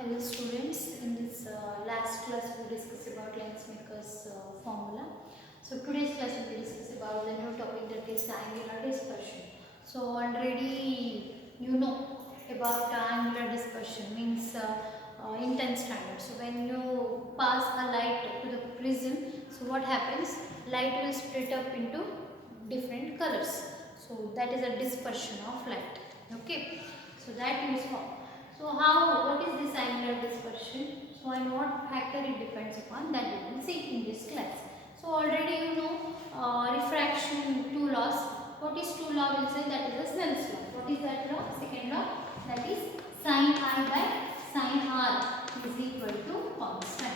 Hello students, in this last class we will discuss about Lensmaker's formula. So today's class we will discuss about the new topic, that is angular dispersion. So already you know about angular dispersion, means in 10th standard. So when you pass a light to the prism, so what happens? Light will split up into different colors. So that is a dispersion of light. Okay, so that is how. So what is this angular dispersion? So and what factor it depends upon, that we will see in this class. So already you know refraction, two laws. What is two law? We will say that is a Snell's law. What is that law? Second law, that is sin I by sin R is equal to constant.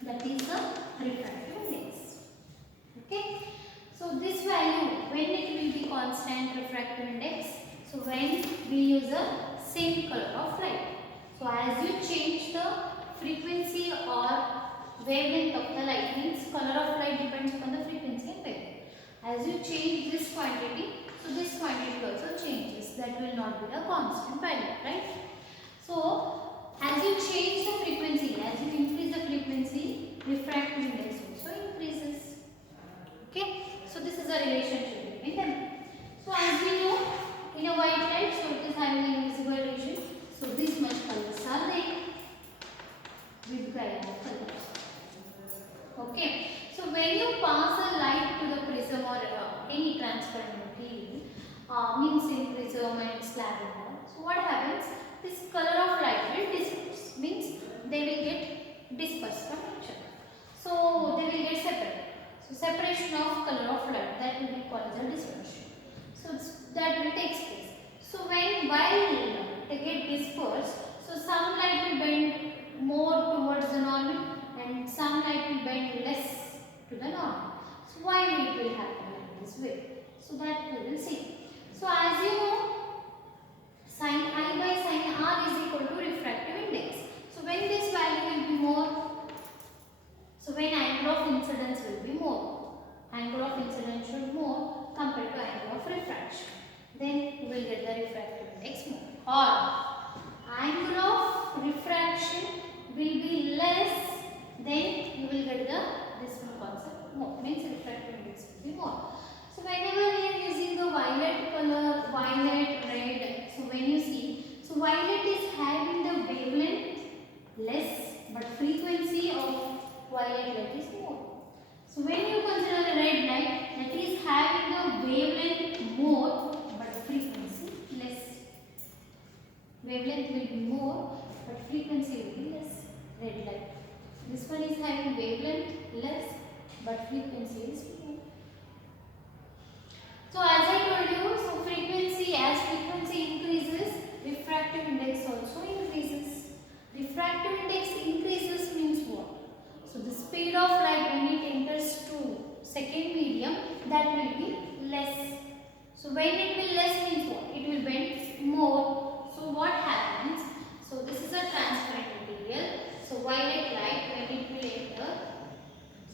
That is the refractive index. Okay. So this value, when it will be constant refractive index? So when we use a same color of light. So as you change the frequency or wavelength of the light, means color of light depends upon the frequency and wavelength. As you change this quantity, so this quantity also changes. That will not be the constant value, right? So as you change the frequency, as you increase the frequency, refractive index also increases. Okay, so this is a relationship between them. So as we know, in a white light, so it is having an invisible region. So this much colors are there with kind of colors. Okay, so when you pass a light to the prism or any transparent material, means in prism and slab and all. So what happens? This color of light will disperse. Means they will get dispersed from each other. So they will get separate. So separation of color of light, that will be called as a dispersion. So that will take place. So while they get dispersed, so some light will bend more towards the normal and some light will bend less to the normal. So why it will happen like this way? So that we will see. So as you know, sin I by sin R is equal to refractive index. So when this value will be more, so when angle of incidence will be more, angle of incidence should more compared to angle of refraction, then you will get the refractive index more. Or angle of refraction will be less, then you will get the this concept more, means refractive index will be more. So whenever we are using the violet color, violet, red, so when you see, so violet is having the wavelength less, but frequency of violet light is more. So when you consider the red light, that is having the wavelength more but frequency less. Wavelength will be more but frequency will be less. Red light. This one is having wavelength less but frequency is more. So as I told you, so frequency, as frequency increases, refractive index also increases. Refractive index increases means what? So the speed of light when it enters to second medium, that will be less. So when it will less means what? It will bend more. So what happens? So this is a transparent material. So violet light when it will enter.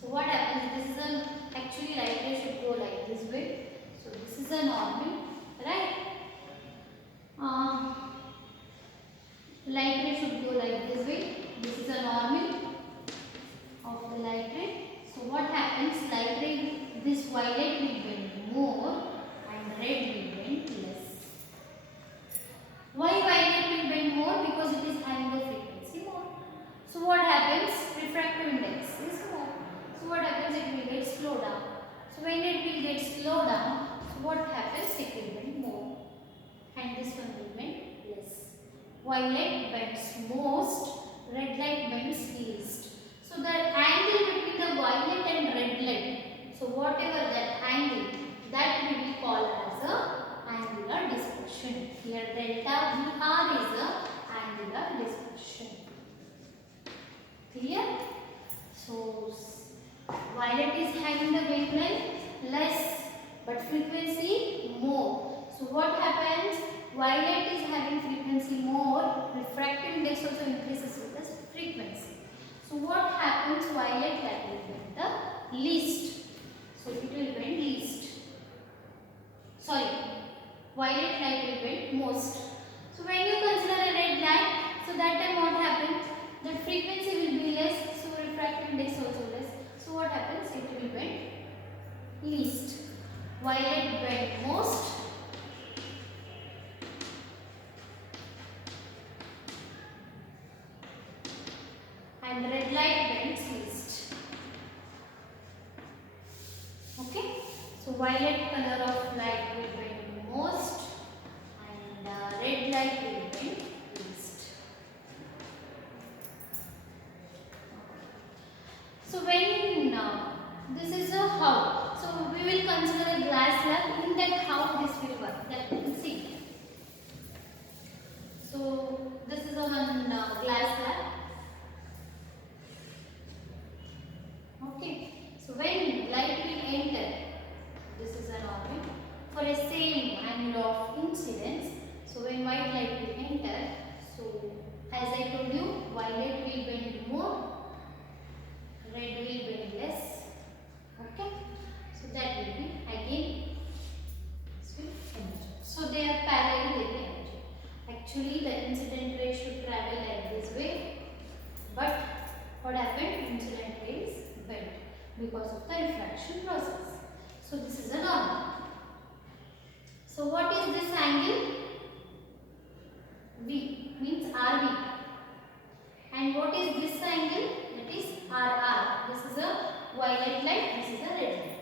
So what happens? This is a actually light ray should go like this way. So this is a normal, right? Light ray should go like this way. This is a normal of the light ray. So what happens? Light ray, this violet will bend more and red will bend less. Why violet will bend more? Because it is having the frequency more. So what happens? Refractive index is more. So what happens? It will get slow down. So when it will get slow down, so what happens? It will bend more and this one will bend less. Violet bends most, red light bends least. So the angle between the violet and red light, so whatever that angle, that will be called as a angular dispersion. Here delta VR is a angular dispersion. Clear? So violet is having the wavelength less but frequency more. So what happens? Violet is having frequency more, refractive index also increases with the frequency. So what happens? Violet light will bend the least. So it will bend least. Sorry, violet light will bend most. So when you consider a red light, so that and red light bends least. Okay, so violet color of light will bend most and red light will bend least. So when this is a how, so we will consider a glass slab. In that how this will work, that we will see. So this is a one glass slab. Okay, so when light will enter, this is an orbit for a same angle of incidence. So when white light will enter, so as I told you, violet will bend more, red will bend less. Okay, so that will be again energy. So they are parallel with the energy. Actually, the incident ray should travel like this way, but what happened? Incident ray is bent because of the refraction process. So this is a normal. So what is this angle? V means RV. And what is this angle? That is RR. This is a violet light, this is a red light.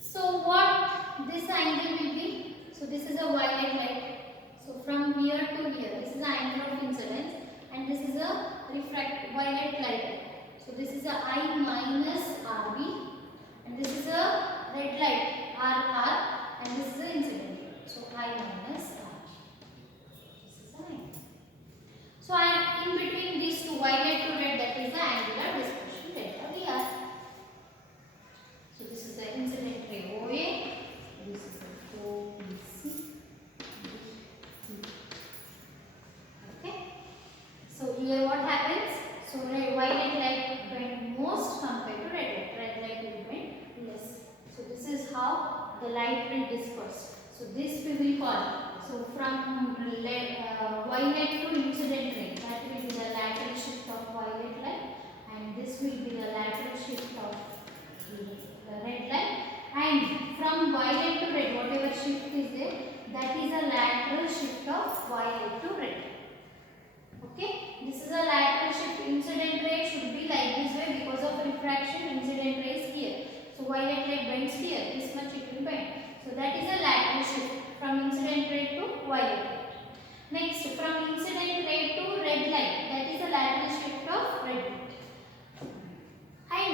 So what this angle will be? So this is a violet light. So from here to here, this is the angle of incidence, and this is a violet light. So this is a I minus RV, and this is a red light RR, and this is the incident. So I minus R. This is the angle. So in between these two, violet to red, that is the angular dispersion delta VR. So this is the incident ray OA. This is the OPC. Okay. So here what happens? So violet light will bend most compared to red light. Red light will bend less. So this is how the light will disperse. So this we will call. So from violet to incident ray, that will be the lateral shift of violet light, and this will be the lateral shift of the red light. And from violet to red, whatever shift is there, that is a lateral shift of violet to red. Okay, this is a lateral shift. Incident ray should be like this way because of refraction. Incident ray is here. So violet light bends here. This much it will bend. So that is a lateral shift from incident ray to violet light. Next, from incident ray to red light, that is a lateral shift of red light. And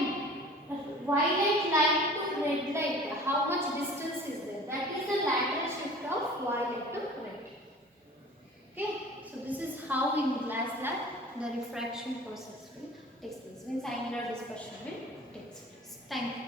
violet light to red light, how much distance is there? That is the lateral shift of violet to red. Okay, so this is how in glass lab the refraction process will take place, means angular dispersion will take place. Thank you.